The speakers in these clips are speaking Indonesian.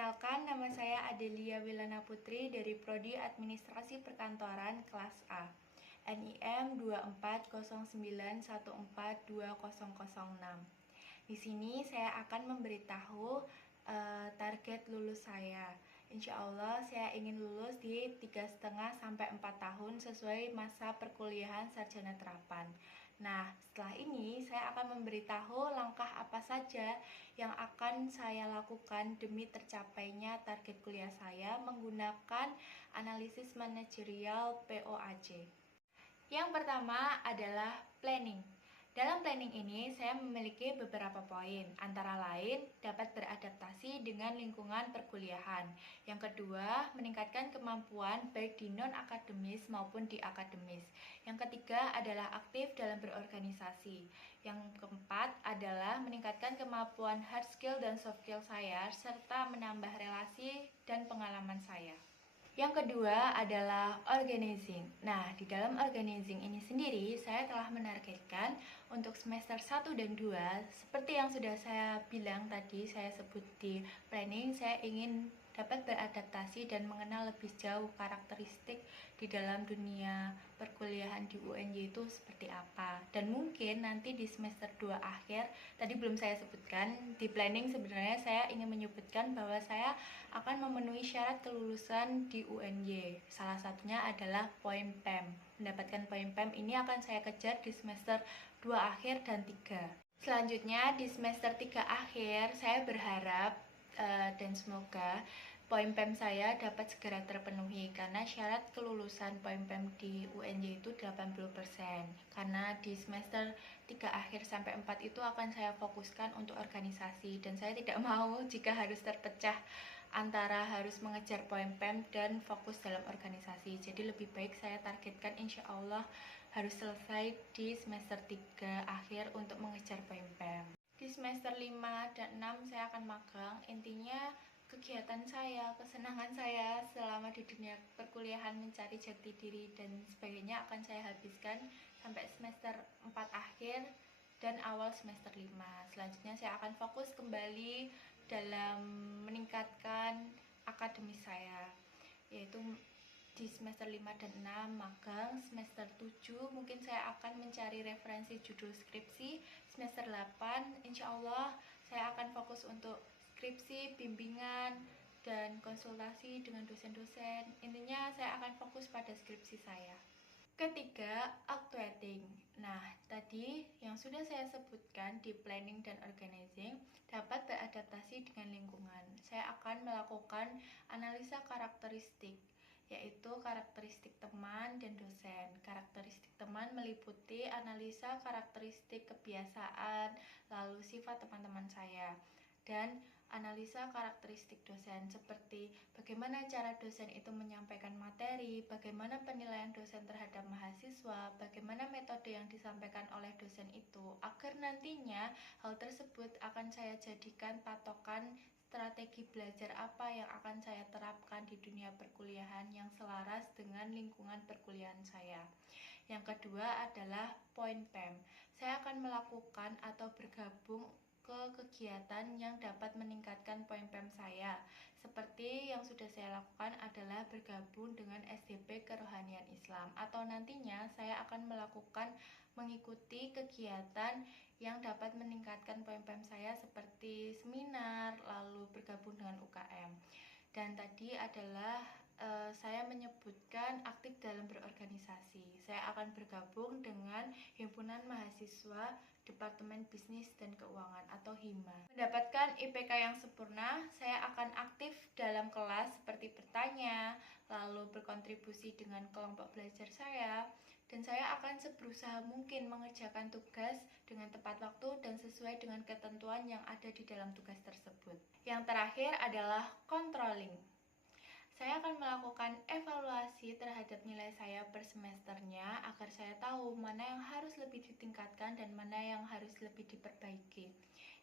Perkenalkan, nama saya Adelia Wilana Putri dari Prodi Administrasi Perkantoran kelas A. NIM 2409142006. Di sini saya akan memberitahu target lulus saya. Insya Allah saya ingin lulus di 3,5 sampai 4 tahun sesuai masa perkuliahan sarjana terapan. Nah, setelah ini saya akan memberitahu langkah apa saja yang akan saya lakukan demi tercapainya target kuliah saya menggunakan analisis manajerial POAC. Yang pertama adalah planning. Dalam planning ini, saya memiliki beberapa poin, antara lain dapat beradaptasi dengan lingkungan perkuliahan. Yang kedua, meningkatkan kemampuan baik di non-akademis maupun di akademis. Yang ketiga adalah aktif dalam berorganisasi. Yang keempat adalah meningkatkan kemampuan hard skill dan soft skill saya, serta menambah relasi dan pengalaman saya. Yang kedua adalah organizing. Nah, di dalam organizing ini sendiri, saya telah menargetkan untuk semester 1 dan 2, seperti yang sudah saya bilang tadi, saya sebut di planning, saya ingin dapat beradaptasi dan mengenal lebih jauh karakteristik di dalam dunia perkuliahan di UNY itu seperti apa. Dan mungkin nanti di semester 2 akhir, tadi belum saya sebutkan, di planning sebenarnya saya ingin menyebutkan bahwa saya akan memenuhi syarat kelulusan di UNY. Salah satunya adalah poin PEM. Mendapatkan poin PEM ini akan saya kejar di semester 2 akhir dan 3. Selanjutnya di semester 3 akhir saya berharap dan semoga poin PEM saya dapat segera terpenuhi karena syarat kelulusan poin PEM di UNY itu 80%. Karena di semester 3 akhir sampai 4 itu akan saya fokuskan untuk organisasi dan saya tidak mau jika harus terpecah antara harus mengejar poin PEM dan fokus dalam organisasi. Jadi lebih baik saya targetkan insya Allah harus selesai di semester 3 akhir untuk mengejar poin PEM. Di semester 5 dan 6 saya akan magang. Intinya kegiatan saya, kesenangan saya selama di dunia perkuliahan mencari jati diri dan sebagainya akan saya habiskan sampai semester 4 akhir dan awal semester 5. Selanjutnya saya akan fokus kembali dalam meningkatkan akademis saya, yaitu di semester 5 dan 6 magang. Semester 7 mungkin saya akan mencari referensi judul skripsi. Semester 8 insya Allah saya akan fokus untuk skripsi, bimbingan, dan konsultasi dengan dosen-dosen. Intinya saya akan fokus pada skripsi saya. Ketiga, actuating. Nah, tadi yang sudah saya sebutkan di planning dan organizing dapat beradaptasi dengan lingkungan. Saya akan melakukan analisa karakteristik, yaitu karakteristik teman dan dosen. Karakteristik teman meliputi analisa karakteristik kebiasaan, lalu sifat teman-teman saya, dan analisa karakteristik dosen seperti bagaimana cara dosen itu menyampaikan materi, bagaimana penilaian dosen terhadap mahasiswa, bagaimana metode yang disampaikan oleh dosen itu, agar nantinya hal tersebut akan saya jadikan patokan strategi belajar apa yang akan saya terapkan di dunia perkuliahan yang selaras dengan lingkungan perkuliahan saya. Yang kedua adalah poin PEM. Saya akan melakukan atau bergabung ke kegiatan yang dapat meningkatkan poin PEM saya. Seperti yang sudah saya lakukan adalah bergabung dengan SDP Kerohanian Islam, atau nantinya saya akan mengikuti kegiatan yang dapat meningkatkan poin PEM saya seperti seminar, lalu bergabung dengan UKM. Dan tadi adalah saya menyebutkan aktif dalam berorganisasi. Saya akan bergabung dengan Himpunan Mahasiswa Departemen Bisnis dan Keuangan atau HIMA. Mendapatkan IPK yang sempurna, saya akan aktif dalam kelas seperti bertanya, lalu berkontribusi dengan kelompok belajar saya, dan saya akan berusaha mungkin mengerjakan tugas dengan tepat waktu dan sesuai dengan ketentuan yang ada di dalam tugas tersebut. Yang terakhir adalah controlling. Saya akan melakukan evaluasi terhadap nilai saya per semesternya agar saya tahu mana yang harus lebih ditingkatkan dan mana yang harus lebih diperbaiki.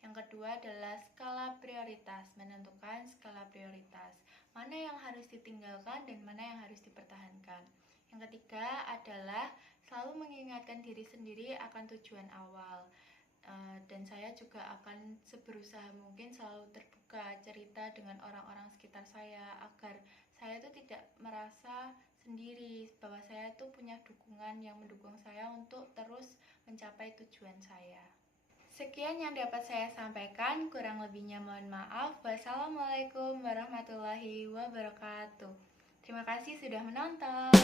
Yang kedua adalah skala prioritas, menentukan skala prioritas, mana yang harus ditinggalkan dan mana yang harus dipertahankan. Yang ketiga adalah selalu mengingatkan diri sendiri akan tujuan awal. Dan saya juga akan seberusaha mungkin selalu terbuka cerita dengan orang-orang sekitar saya agar saya itu tidak merasa sendiri, bahwa saya itu punya dukungan yang mendukung saya untuk terus mencapai tujuan saya. Sekian yang dapat saya sampaikan, kurang lebihnya mohon maaf. Wassalamualaikum warahmatullahi wabarakatuh. Terima kasih sudah menonton.